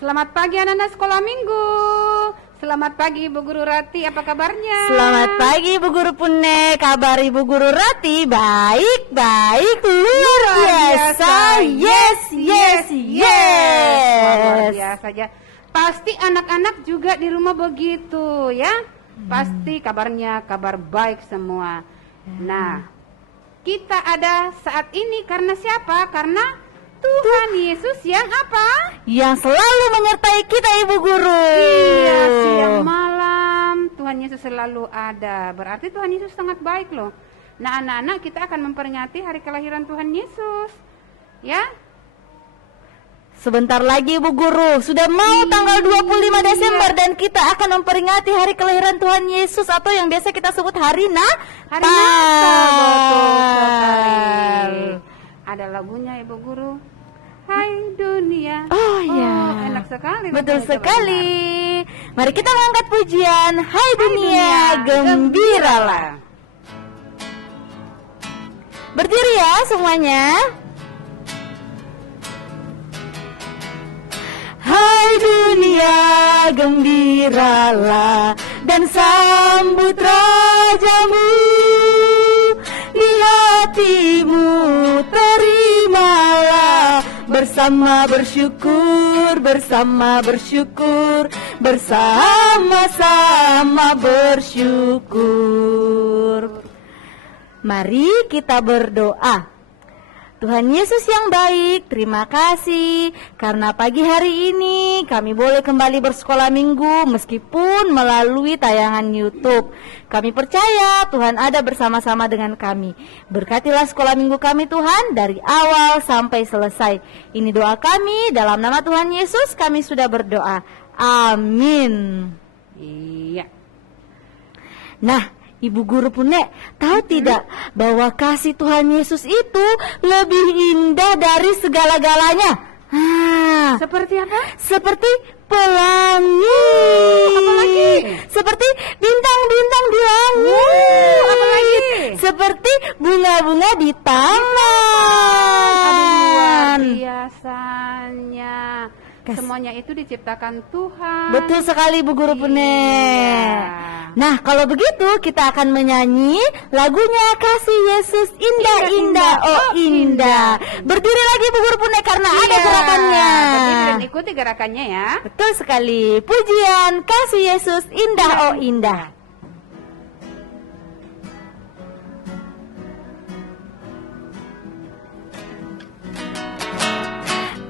Selamat pagi anak-anak sekolah minggu. Selamat pagi Ibu Guru Rati, apa kabarnya? Selamat pagi Ibu Guru Pune, kabar Ibu Guru Rati baik, luar biasa. Yes. Luar biasa aja. Pasti anak-anak juga di rumah begitu ya. Pasti kabarnya kabar baik semua. Nah, kita ada saat ini karena siapa? Karena Tuhan Yesus yang apa? Yang selalu menyertai kita Ibu Guru. Iya, siang malam Tuhan Yesus selalu ada. Berarti Tuhan Yesus sangat baik loh. Nah anak-anak, kita akan memperingati hari kelahiran Tuhan Yesus. Ya? Sebentar lagi Ibu Guru, sudah mau tanggal 25 Desember dan kita akan memperingati hari kelahiran Tuhan Yesus atau yang biasa kita sebut hari Natal. Betul sekali. Ada lagunya Ibu Guru. Hai dunia. Oh ya, enak sekali. Betul sekali. Mari kita mengangkat pujian. Hai dunia, gembiralah. Berdiri ya semuanya. Hai dunia, gembiralah dan sambut rajamu. Di hatimu terimalah bersama bersyukur, bersama-sama bersyukur. Mari kita berdoa. Tuhan Yesus yang baik, terima kasih karena pagi hari ini kami boleh kembali bersekolah minggu meskipun melalui tayangan YouTube. Kami percaya Tuhan ada bersama-sama dengan kami. Berkatilah sekolah minggu kami Tuhan dari awal sampai selesai. Ini doa kami, dalam nama Tuhan Yesus kami sudah berdoa. Amin. Iya. Nah, Ibu Guru Pune, tahu tidak bahwa kasih Tuhan Yesus itu lebih indah dari segala-galanya? Seperti apa? Seperti pelangi. Apalagi? Seperti bintang-bintang di langit. Apalagi? Seperti bunga-bunga di Luar taman. biasanya. Semuanya itu diciptakan Tuhan. Betul sekali Bu Guru Pune. Iya. Nah kalau begitu kita akan menyanyi lagunya Kasih Yesus Indah-Indah Oh Indah. Berdiri lagi Bu Guru Pune karena ada gerakannya. Berdiri dan ikuti gerakannya ya. Betul sekali. Pujian Kasih Yesus Indah Oh Indah.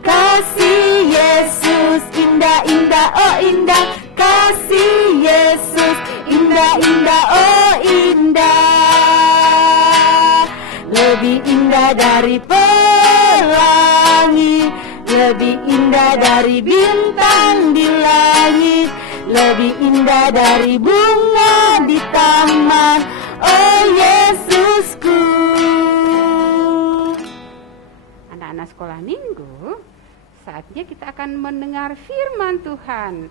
Kasih Yesus indah-indah oh indah. Kasih Yesus indah-indah oh indah. Lebih indah dari pelangi, lebih indah dari bintang di langit, lebih indah dari bunga di taman. Oh Yesusku. Anak-anak sekolah minggu, saatnya kita akan mendengar firman Tuhan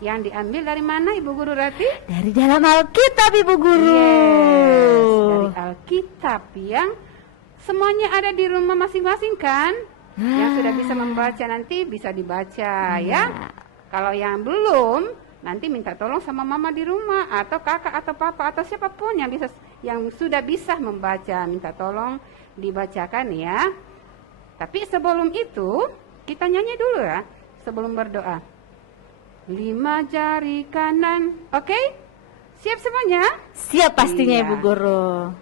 yang diambil dari mana Ibu Guru Rati? Dari dalam Alkitab Ibu Guru. Yes, dari Alkitab yang semuanya ada di rumah masing-masing kan? Yang sudah bisa membaca nanti bisa dibaca ya. Kalau yang belum, nanti minta tolong sama mama di rumah atau kakak atau papa atau siapapun yang sudah bisa membaca, minta tolong dibacakan ya. Tapi sebelum itu kita nyanyi dulu ya, sebelum berdoa. 5 jari kanan, oke? Siap semuanya? Siap pastinya Iya. Ibu Guru.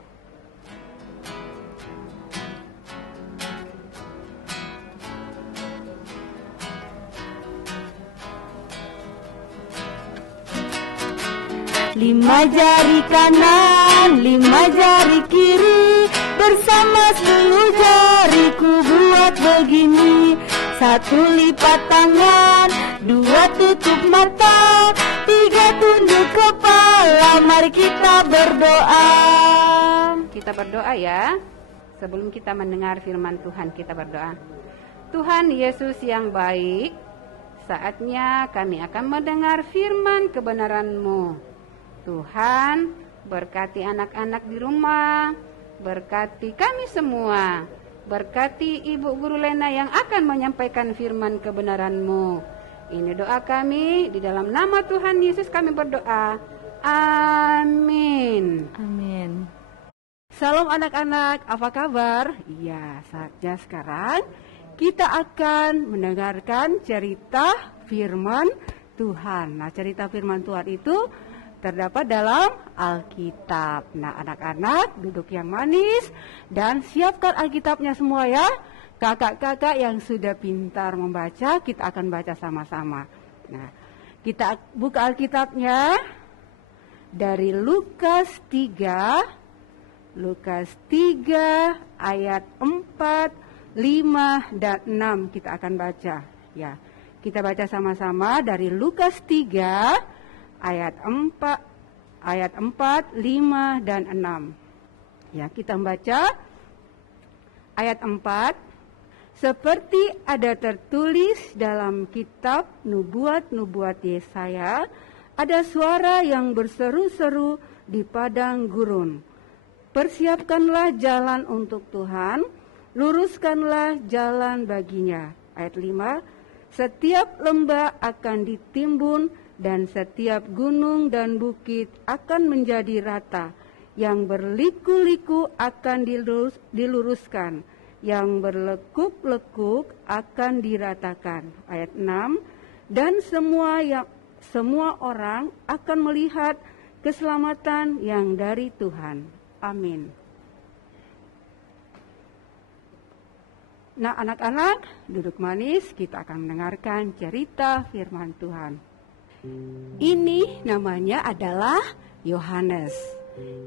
Lima jari kanan, 5 jari kiri, bersama 10 jariku buat begini. 1 lipat tangan, 2 tutup mata, 3 tunduk kepala. Mari kita berdoa. Kita berdoa ya. Sebelum kita mendengar firman Tuhan, kita berdoa. Tuhan Yesus yang baik, saatnya kami akan mendengar firman kebenaran-Mu. Tuhan, berkati anak-anak di rumah, berkati kami semua, berkati Ibu Guru Lena yang akan menyampaikan firman kebenaran-Mu. Ini doa kami, di dalam nama Tuhan Yesus kami berdoa. Amin. Amin. Salam anak-anak, apa kabar? Iya, saatnya sekarang kita akan mendengarkan cerita firman Tuhan. Nah, cerita firman Tuhan itu terdapat dalam Alkitab. Nah, anak-anak duduk yang manis dan siapkan Alkitabnya semua ya. Kakak-kakak yang sudah pintar membaca, kita akan baca sama-sama. Nah, kita buka Alkitabnya dari Lukas 3 ayat 4, 5, dan 6 kita akan baca. Ya, kita baca sama-sama dari Lukas 3 ayat 4, 5, dan 6. Ya, kita membaca ayat 4. Seperti ada tertulis dalam kitab nubuat-nubuat Yesaya, ada suara yang berseru-seru di padang gurun. Persiapkanlah jalan untuk Tuhan, luruskanlah jalan baginya. Ayat 5, setiap lembah akan ditimbun dan setiap gunung dan bukit akan menjadi rata. Yang berliku-liku akan diluruskan, yang berlekuk-lekuk akan diratakan. Ayat 6, dan semua orang akan melihat keselamatan yang dari Tuhan. Amin. Nah, anak-anak duduk manis, kita akan mendengarkan cerita firman Tuhan. Ini namanya adalah Yohanes.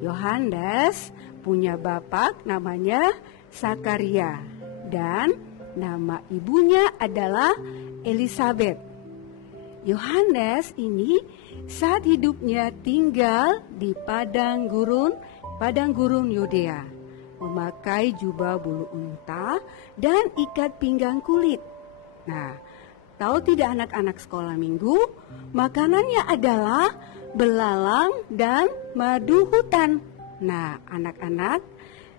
Yohanes punya bapak namanya Sakaria dan nama ibunya adalah Elisabet. Yohanes ini saat hidupnya tinggal di padang gurun Yudea, memakai jubah bulu unta dan ikat pinggang kulit. Nah, tahu tidak anak-anak sekolah minggu, makanannya adalah belalang dan madu hutan. Nah, anak-anak,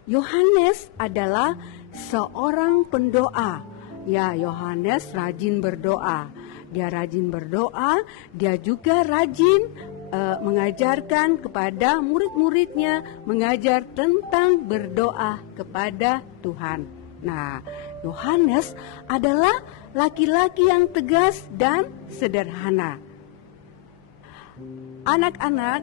Yohanes adalah seorang pendoa. Ya, Yohanes rajin berdoa. Dia rajin berdoa, dia juga rajin mengajarkan kepada murid-muridnya, mengajar tentang berdoa kepada Tuhan. Nah, Yohanes adalah laki-laki yang tegas dan sederhana. Anak-anak,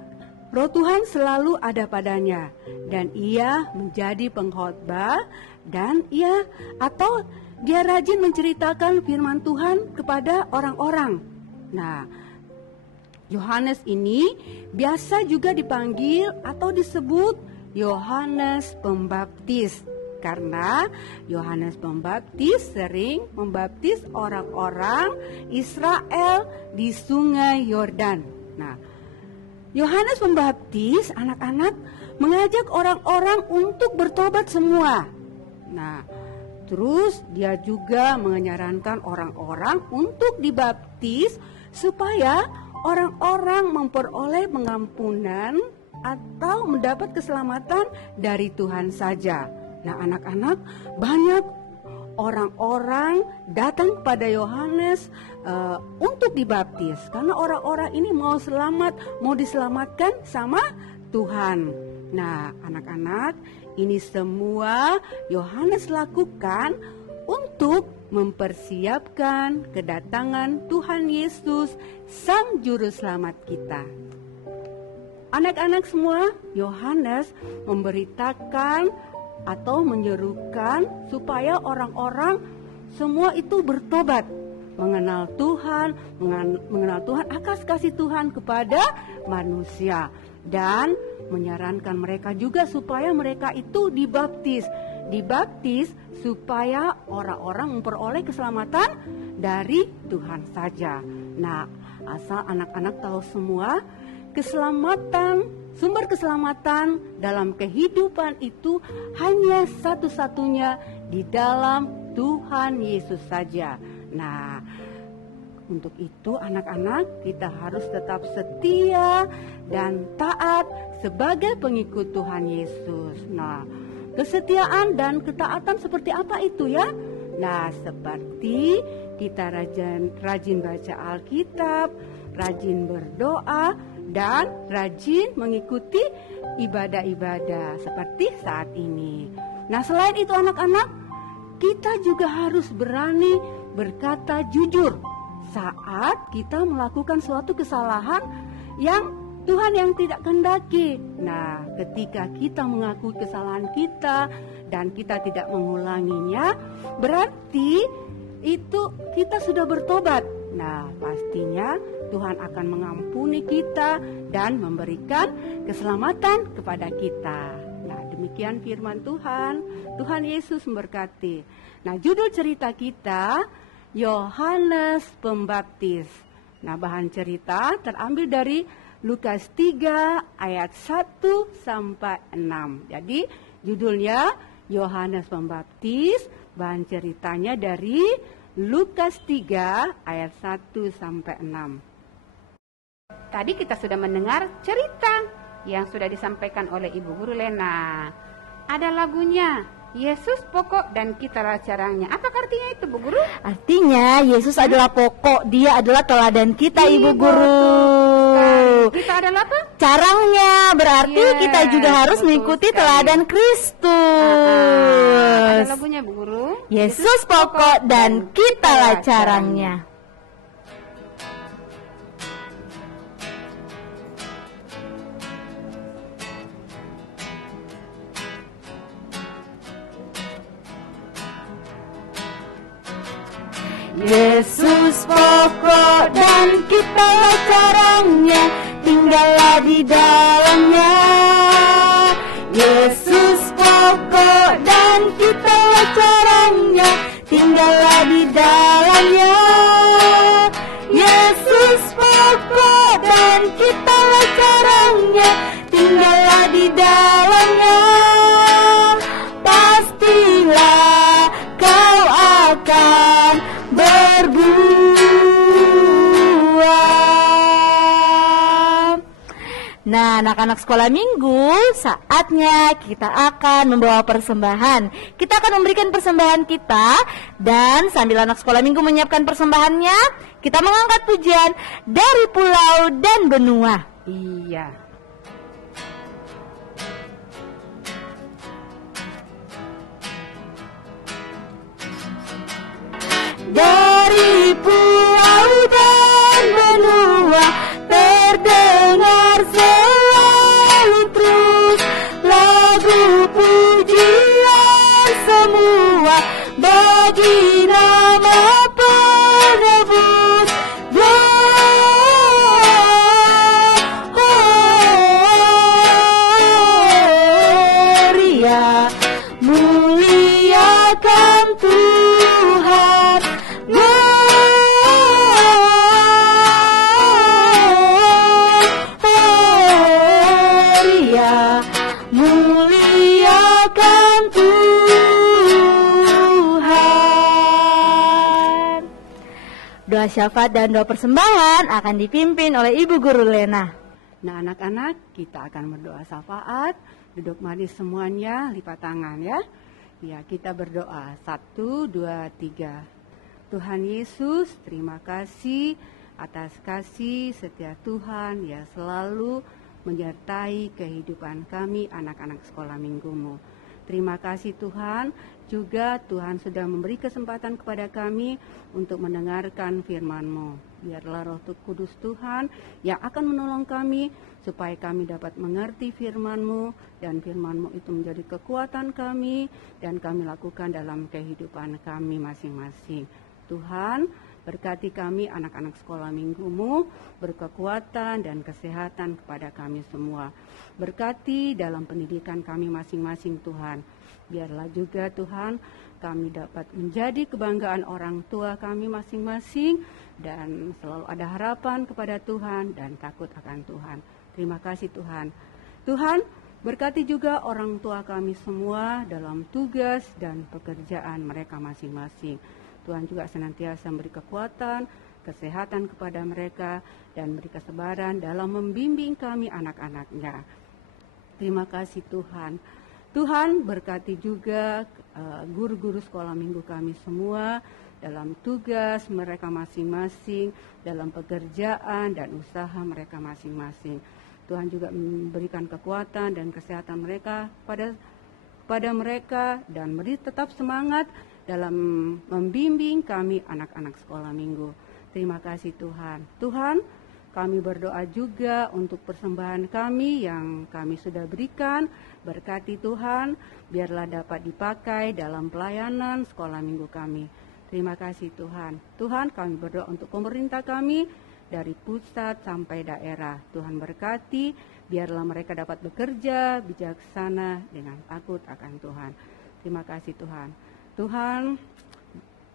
Roh Tuhan selalu ada padanya dan ia menjadi pengkhotbah dan dia rajin menceritakan firman Tuhan kepada orang-orang. Nah, Yohanes ini biasa juga dipanggil atau disebut Yohanes Pembaptis karena Yohanes Pembaptis sering membaptis orang-orang Israel di Sungai Yordan. Nah, Yohanes Pembaptis, anak-anak, mengajak orang-orang untuk bertobat semua. Nah, terus dia juga menyarankan orang-orang untuk dibaptis supaya orang-orang memperoleh pengampunan atau mendapat keselamatan dari Tuhan saja. Nah, anak-anak, banyak orang-orang datang pada Yohanes untuk dibaptis karena orang-orang ini mau diselamatkan sama Tuhan. Nah, anak-anak, ini semua Yohanes lakukan untuk mempersiapkan kedatangan Tuhan Yesus, Sang Juru Selamat kita. Anak-anak semua, Yohanes memberitakan atau menyerukan supaya orang-orang semua itu bertobat, mengenal Tuhan akas kasih Tuhan kepada manusia, dan menyarankan mereka juga supaya mereka itu dibaptis supaya orang-orang memperoleh keselamatan dari Tuhan saja. Nah, asal anak-anak tahu semua, sumber keselamatan dalam kehidupan itu hanya satu-satunya di dalam Tuhan Yesus saja. Nah, untuk itu anak-anak kita harus tetap setia dan taat sebagai pengikut Tuhan Yesus. Nah, kesetiaan dan ketaatan seperti apa itu ya? Nah, seperti kita rajin baca Alkitab, rajin berdoa, dan rajin mengikuti ibadah-ibadah seperti saat ini. Nah, selain itu anak-anak, kita juga harus berani berkata jujur saat kita melakukan suatu kesalahan yang Tuhan yang tidak kehendaki. Nah, ketika kita mengakui kesalahan kita dan kita tidak mengulanginya, berarti itu kita sudah bertobat. Nah, pastinya Tuhan akan mengampuni kita dan memberikan keselamatan kepada kita. Nah, demikian firman Tuhan. Tuhan Yesus memberkati. Nah, judul cerita kita Yohanes Pembaptis. Nah, bahan cerita terambil dari Lukas 3 ayat 1 sampai 6. Jadi, judulnya Yohanes Pembaptis, bahan ceritanya dari Lukas 3 ayat 1 sampai 6. Tadi kita sudah mendengar cerita yang sudah disampaikan oleh Ibu Guru Lena. Ada lagunya, Yesus pokok dan kitalah caranya. Apa artinya itu, Bu Guru? Artinya Yesus adalah pokok, Dia adalah teladan kita, Ibu Guru. Kita adalah apa? Caranya, berarti kita juga harus mengikuti teladan Kristus. Ada lagunya, Bu Guru. Yesus pokok dan kitalah caranya. Yesus pokok dan kitalah caranya, tinggallah di dalamnya. Yesus pokok dan kitalah caranya, tinggallah di dalamnya. Yesus pokok dan kitalah caranya, tinggallah di dalamnya. Pastilah kau akan berbuah. Nah, anak-anak sekolah minggu, saatnya kita akan membawa persembahan. Kita akan memberikan persembahan kita, dan sambil anak sekolah minggu menyiapkan persembahannya, kita mengangkat pujian dari pulau dan benua. Iya. Dari pulau dan benua terdengar selalu terus lagu pujian semua bagi nama penebus. Gloria, muliakan Tuhan. Gloria, muliakan Tuhan. Doa syafaat dan doa persembahan akan dipimpin oleh Ibu Guru Lena. Nah, anak-anak, kita akan berdoa syafaat. Duduk manis semuanya, lipat tangan ya. Ya, kita berdoa. 1, 2, 3. Tuhan Yesus, terima kasih atas kasih setia Tuhan yang selalu menyertai kehidupan kami anak-anak sekolah minggumu. Terima kasih Tuhan, juga Tuhan sudah memberi kesempatan kepada kami untuk mendengarkan firman-Mu. Biarlah Roh Kudus Tuhan yang akan menolong kami supaya kami dapat mengerti firman-Mu, dan firman-Mu itu menjadi kekuatan kami dan kami lakukan dalam kehidupan kami masing-masing. Tuhan, berkati kami anak-anak sekolah minggumu, berkekuatan dan kesehatan kepada kami semua. Berkati dalam pendidikan kami masing-masing Tuhan. Biarlah juga Tuhan kami dapat menjadi kebanggaan orang tua kami masing-masing dan selalu ada harapan kepada Tuhan dan takut akan Tuhan. Terima kasih Tuhan. Tuhan, berkati juga orang tua kami semua dalam tugas dan pekerjaan mereka masing-masing. Tuhan juga senantiasa memberi kekuatan, kesehatan kepada mereka, dan beri kesabaran dalam membimbing kami anak-anaknya. Terima kasih Tuhan. Tuhan berkati juga guru-guru sekolah minggu kami semua dalam tugas mereka masing-masing, dalam pekerjaan dan usaha mereka masing-masing. Tuhan juga memberikan kekuatan dan kesehatan mereka pada mereka dan beri tetap semangat dalam membimbing kami anak-anak sekolah minggu. Terima kasih Tuhan. Tuhan, kami berdoa juga untuk persembahan kami yang kami sudah berikan. Berkati Tuhan, biarlah dapat dipakai dalam pelayanan sekolah minggu kami. Terima kasih Tuhan. Tuhan, kami berdoa untuk pemerintah kami dari pusat sampai daerah. Tuhan berkati, biarlah mereka dapat bekerja bijaksana dengan takut akan Tuhan. Terima kasih Tuhan. Tuhan,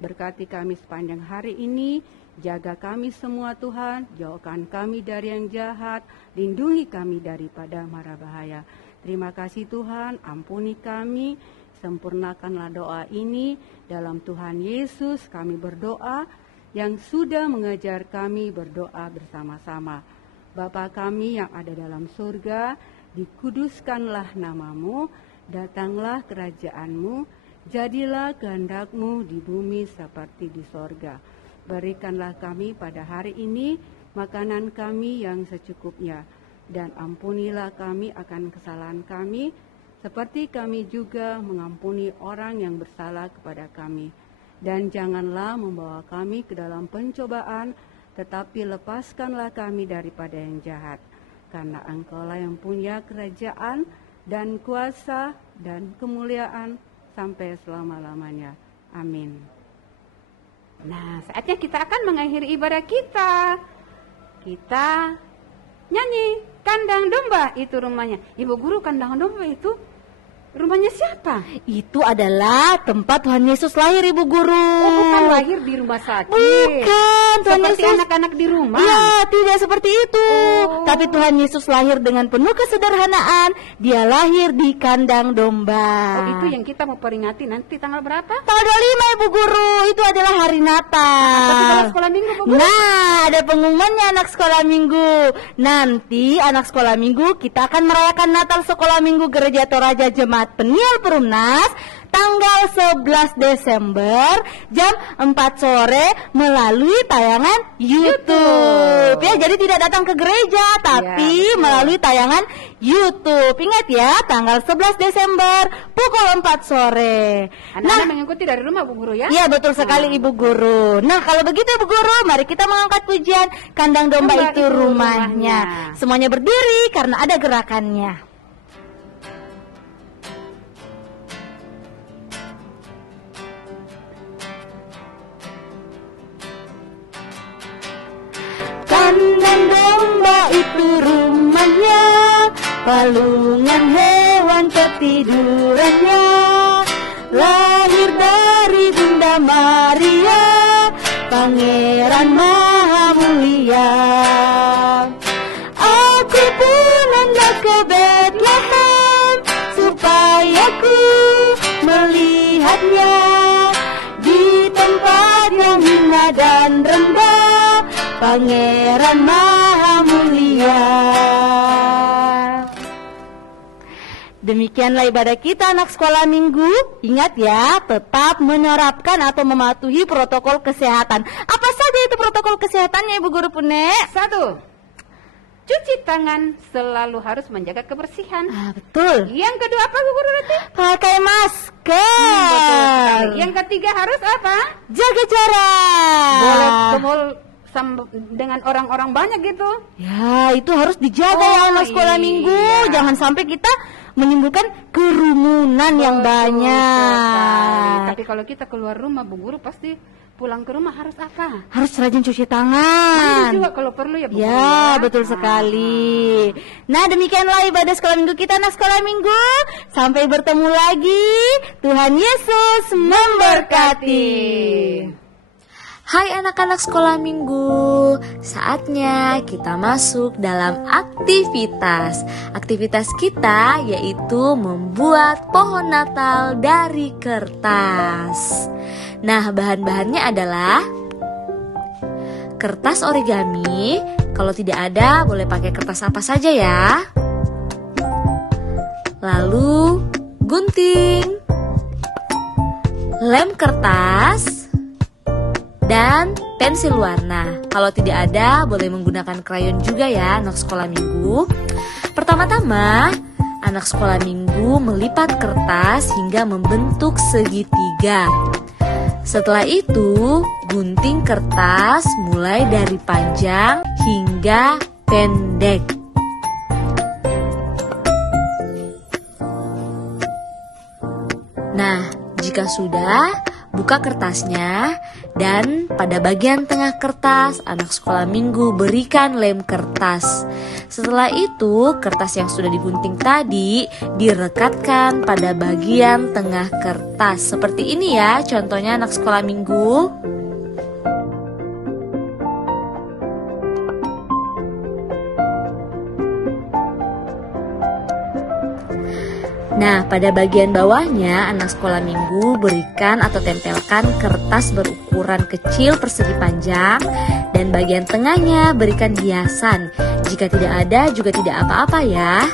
berkati kami sepanjang hari ini, jaga kami semua Tuhan, jauhkan kami dari yang jahat, lindungi kami daripada mara bahaya. Terima kasih Tuhan, ampuni kami, sempurnakanlah doa ini, dalam Tuhan Yesus kami berdoa, yang sudah mengajar kami berdoa bersama-sama. Bapa kami yang ada dalam surga, dikuduskanlah namamu, datanglah kerajaanmu, jadilah kehendak-Mu di bumi seperti di sorga. Berikanlah kami pada hari ini makanan kami yang secukupnya, dan ampunilah kami akan kesalahan kami, seperti kami juga mengampuni orang yang bersalah kepada kami. Dan janganlah membawa kami ke dalam pencobaan, tetapi lepaskanlah kami daripada yang jahat. Karena Engkaulah yang punya kerajaan dan kuasa dan kemuliaan sampai selama-lamanya. Amin. Nah, saatnya kita akan mengakhiri ibadah kita. Kita nyanyi kandang domba, itu rumahnya. Ibu guru, kandang domba itu rumahnya siapa? Itu adalah tempat Tuhan Yesus lahir, Ibu Guru. Oh, bukan lahir di rumah sakit. Bukan, Tuhan seperti Yesus anak-anak di rumah. Ya, tidak seperti itu. Oh. Tapi Tuhan Yesus lahir dengan penuh kesederhanaan. Dia lahir di kandang domba. Oh, itu yang kita mau peringati nanti tanggal berapa? Tanggal 25, Ibu Guru. Itu adalah hari Natal. Tapi kalau sekolah minggu, Bu Guru? Nah, ada pengumumannya anak sekolah minggu. Nanti anak sekolah minggu kita akan merayakan Natal sekolah minggu Gereja Toraja Jemaat Peniel Perumnas tanggal 11 Desember jam 4 sore melalui tayangan YouTube. Ya, jadi tidak datang ke gereja tapi melalui tayangan YouTube. Ingat ya, tanggal 11 Desember pukul 4 sore. Anak-anak mengikuti dari rumah, Bu Guru ya? Iya, betul sekali Ibu Guru. Nah, kalau begitu Ibu Guru, mari kita mengangkat pujian Kandang Domba itu rumahnya. Semuanya berdiri karena ada gerakannya. Kandang domba itu rumahnya, palungan hewan ketidurannya. Lahir dari Bunda Maria, Pangeran Maha Mulia. Aku pun hendak ke Bethlehem, supaya ku melihatnya di tempat yang hina dan rendah, Pangeran Maha Mulia. Demikianlah ibadah kita anak sekolah minggu. Ingat ya, tetap menerapkan atau mematuhi protokol kesehatan. Apa saja itu protokol kesehatannya, Ibu Guru Pune? 1. Cuci tangan, selalu harus menjaga kebersihan. Betul. Yang kedua apa, Bu Guru Reti? Pakai masker. Betul sekali. Yang ketiga harus apa? Jaga jarak. Boleh kumpul dengan orang-orang banyak gitu. Ya, itu harus dijaga ya anak sekolah minggu. Jangan sampai kita menimbulkan kerumunan yang banyak. Tapi kalau kita keluar rumah, Bu Guru, pasti pulang ke rumah harus apa? Harus rajin cuci tangan. Mandi juga kalau perlu ya, Bu Guru. Ya, betul sekali. Nah, demikianlah ibadah sekolah minggu kita anak sekolah minggu. Sampai bertemu lagi. Tuhan Yesus memberkati. Hai anak-anak sekolah minggu, saatnya kita masuk dalam aktivitas. Aktivitas kita yaitu membuat pohon Natal dari kertas. Nah, bahan-bahannya adalah kertas origami. Kalau tidak ada, boleh pakai kertas apa saja ya. Lalu gunting, lem kertas, dan pensil warna. Kalau tidak ada, boleh menggunakan krayon juga ya anak sekolah minggu. Pertama-tama, anak sekolah minggu melipat kertas hingga membentuk segitiga. Setelah itu, gunting kertas mulai dari panjang hingga pendek. Nah, jika sudah, buka kertasnya dan pada bagian tengah kertas anak sekolah minggu berikan lem kertas. Setelah itu, kertas yang sudah digunting tadi direkatkan pada bagian tengah kertas. Seperti ini ya contohnya anak sekolah minggu. Nah, pada bagian bawahnya anak sekolah minggu berikan atau tempelkan kertas berukuran kecil persegi panjang, dan bagian tengahnya berikan hiasan. Jika tidak ada juga tidak apa-apa ya.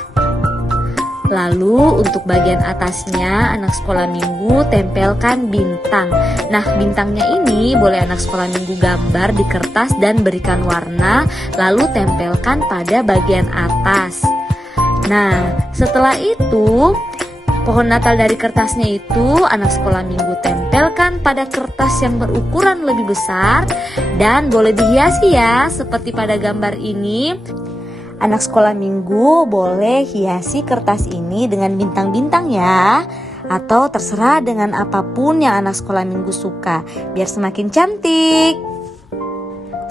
Lalu untuk bagian atasnya anak sekolah minggu tempelkan bintang. Nah, bintangnya ini boleh anak sekolah minggu gambar di kertas dan berikan warna, lalu tempelkan pada bagian atas. Nah, setelah itu pohon Natal dari kertasnya itu anak sekolah minggu tempelkan pada kertas yang berukuran lebih besar dan boleh dihiasi ya seperti pada gambar ini. Anak sekolah minggu boleh hiasi kertas ini dengan bintang-bintang ya, atau terserah dengan apapun yang anak sekolah minggu suka biar semakin cantik.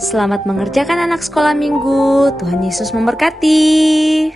Selamat mengerjakan anak sekolah minggu. Tuhan Yesus memberkati.